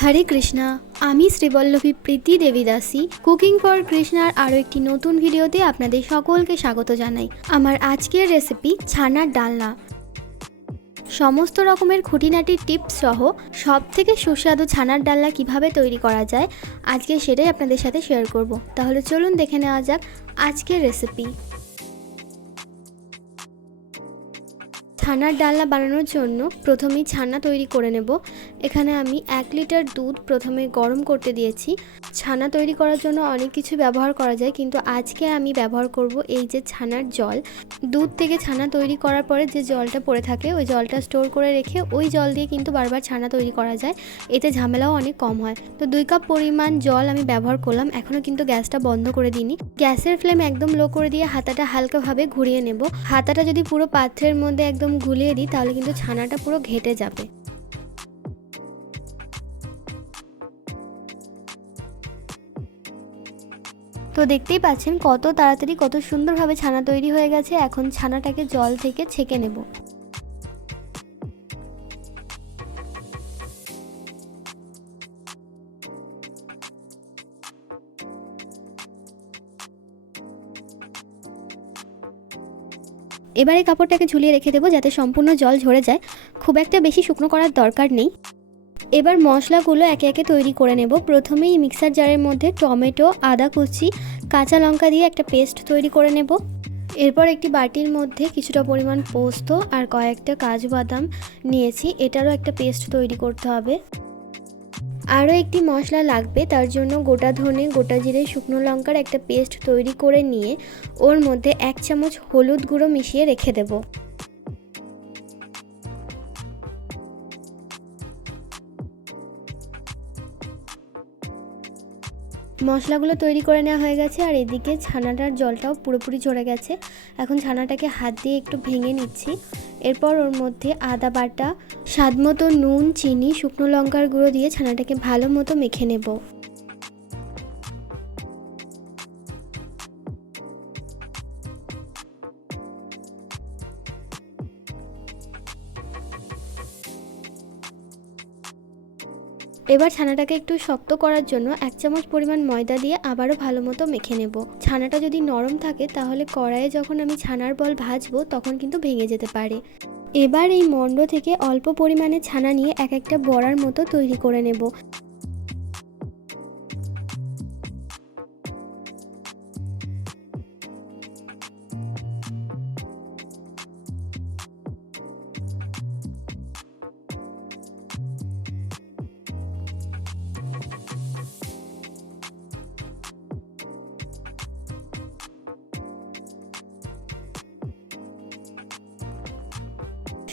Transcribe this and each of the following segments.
হরে কৃষ্ণা, আমি শ্রীবল্লভী প্রীতি দেবীদাসী cooking for কৃষ্ণার আরও একটি নতুন ভিডিওতে আপনাদের সকলকে স্বাগত জানাই। আমার আজকের রেসিপি ছানার ডালনা। সমস্ত রকমের খুঁটিনাটি টিপস সহ সব থেকে সুস্বাদু ছানার ডালনা কীভাবে তৈরি করা যায়, আজকে সেটাই আপনাদের সাথে শেয়ার করব। তাহলে চলুন দেখে নেওয়া যাক আজকের রেসিপি ছানার ডালনা বানানোর জন্য প্রথমেই ছানা তৈরি করে নেব। এখানে আমি এক লিটার দুধ প্রথমে গরম করতে দিয়েছি। ছানা তৈরি করার জন্য অনেক কিছু ব্যবহার করা যায়, কিন্তু আজকে আমি ব্যবহার করব এই যে ছানার জল। দুধ থেকে ছানা তৈরি করার পরে যে জলটা পড়ে থাকে, ওই জলটা স্টোর করে রেখে ওই জল দিয়ে কিন্তু বারবার ছানা তৈরি করা যায়। এতে ঝামেলাও অনেক কম হয়। তো দুই কাপ পরিমাণ জল আমি ব্যবহার করলাম, এখনও কিন্তু গ্যাসটা বন্ধ করে দিইনি। গ্যাসের ফ্লেম একদম লো করে দিয়ে হাতাটা হালকাভাবে ঘুরিয়ে নেব। হাতাটা যদি পুরো পাত্রের মধ্যে একদম গুলিয়ে দিই, তাহলে কিন্তু ছানাটা পুরো ঘেটে যাবে। তো দেখতেই পাচ্ছেন কত তাড়াতাড়ি কত সুন্দরভাবে ছানা তৈরি হয়ে গেছে। এখন ছানাটাকে জল থেকে ছেঁকে নেব। এবারে কাপড়টাকে ঝুলিয়ে রেখে দেবো যাতে সম্পূর্ণ জল ঝরে যায়। খুব একটা বেশি শুকনো করার দরকার নেই। এবার মশলাগুলো একে একে তৈরি করে নেব। প্রথমেই মিক্সার জারের মধ্যে টমেটো, আদা কুচি, কাঁচা লঙ্কা দিয়ে একটা পেস্ট তৈরি করে নেব। এরপর একটি বাটির মধ্যে কিছুটা পরিমাণ পোস্ত আর কয়েকটা কাজু বাদাম নিয়েছি। এটারও একটা পেস্ট তৈরি করতে হবে। আরও একটি মশলা লাগবে, তার জন্য গোটা ধনে, গোটা জিরে, শুকনো লঙ্কার একটা পেস্ট তৈরি করে নিয়ে ওর মধ্যে এক চামচ হলুদ গুঁড়ো মিশিয়ে রেখে দেবো। মশলাগুলো তৈরি করে নেওয়া হয়ে গেছে আর এদিকে ছানাটার জলটাও পুরোপুরি ঝরে গেছে। এখন ছানাটাকে হাত দিয়ে একটু ভেঙে নিচ্ছি। এরপর ওর মধ্যে আদা বাটা, স্বাদ মতো নুন, চিনি, শুকনো লঙ্কার গুঁড়ো দিয়ে ছানাটাকে ভালো মতো মেখে নেব। এবার ছানাটাকে একটু শক্ত করার জন্য এক চামচ পরিমাণ ময়দা দিয়ে আবারও ভালো মতো মেখে নেব। ছানাটা যদি নরম থাকে, তাহলে কড়াইয়ে যখন আমি ছানার বল ভাজবো, তখন কিন্তু ভেঙে যেতে পারে। এবার এই মন্ড থেকে অল্প পরিমাণে ছানা নিয়ে এক একটা বড়ার মতো তৈরি করে নেব।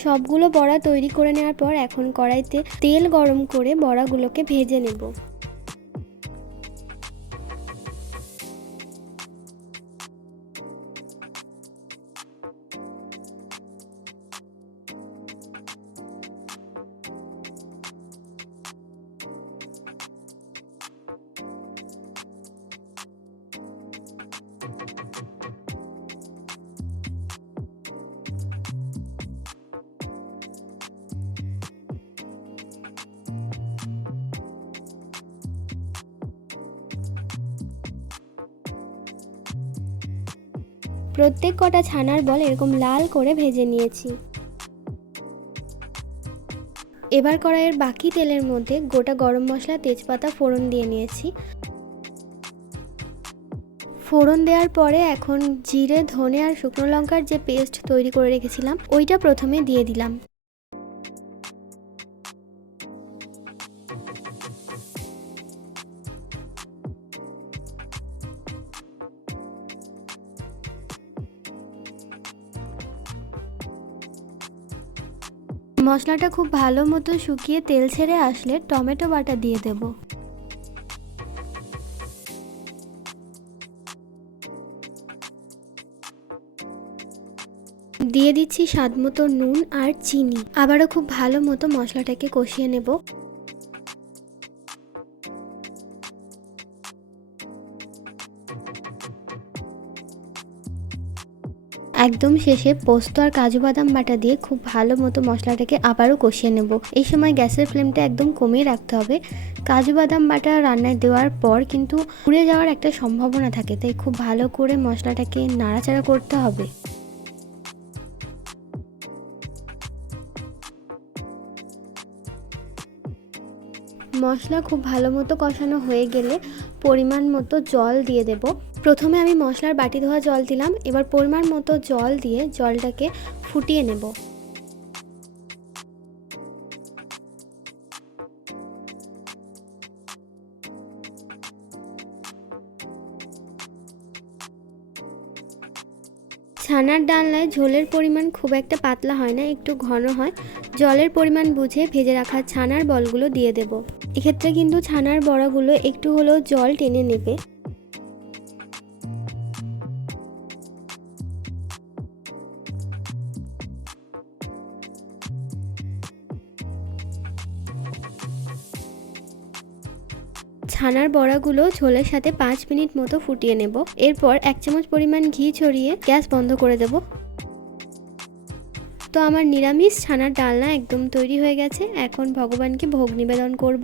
সবগুলো বড়া তৈরি করে নেওয়ার পর এখন কড়াইতে তেল গরম করে বড়াগুলোকে ভেজে নেব। প্রত্যেক কটা ছানার বল এরকম লাল করে ভেজে নিয়েছি। এবার কড়াইয়ের বাকি তেলের মধ্যে গোটা গরম মশলা, তেজপাতা, ফোড়ন দিয়ে নিয়েছি। ফোড়ন দেওয়ার পরে এখন জিরে, ধনে আর শুকনো লঙ্কার যে পেস্ট তৈরি করে রেখেছিলাম, ওইটা প্রথমে দিয়ে দিলাম। মশলাটা খুব ভালো মতো শুকিয়ে তেল ছেড়ে আসলে টমেটো বাটা দিয়ে দেব। দিয়ে দিচ্ছি স্বাদ মতো নুন আর চিনি। আবারও খুব ভালো মতো মশলাটাকে কষিয়ে নেব। একদম শেষে পোস্ত আর কাজু বাদাম বাটা দিয়ে খুব ভালো মতো মশলাটাকে আবারও কষিয়ে নেব। এই সময় গ্যাসের ফ্লেমটা একদম কমিয়ে রাখতে হবে। কাজু বাদাম বাটা রান্নায় দেওয়ার পর কিন্তু পুড়ে যাওয়ার একটা সম্ভাবনা থাকে, তাই খুব ভালো করে মশলাটাকে নাড়াচাড়া করতে হবে। মশলা খুব ভালো মতো কষানো হয়ে গেলে পরিমাণ মতো জল দিয়ে দেব। প্রথমে আমি মশলার বাটি ধোয়া জল দিলাম, এবার পরিমাণ মতো জল দিয়ে জলটাকে ফুটিয়ে নেব। ছানার ডালনায় ঝোলের পরিমাণ খুব একটা পাতলা হয় না, একটু ঘন হয়। জলের পরিমাণ বুঝে ভেজে রাখা ছানার বলগুলো দিয়ে দেব। এক্ষেত্রে কিন্তু ছানার বড়াগুলো একটু হলেও জল টেনে নেবে। ছানার বড়াগুলো ঝোলের সাথে পাঁচ মিনিট মতো ফুটিয়ে নেব। এরপর এক চামচ পরিমাণ ঘি ছড়িয়ে গ্যাস বন্ধ করে দেব। তো আমার নিরামিষ ছানার ডালনা একদম তৈরি হয়ে গেছে। এখন ভগবানকে ভোগ নিবেদন করব।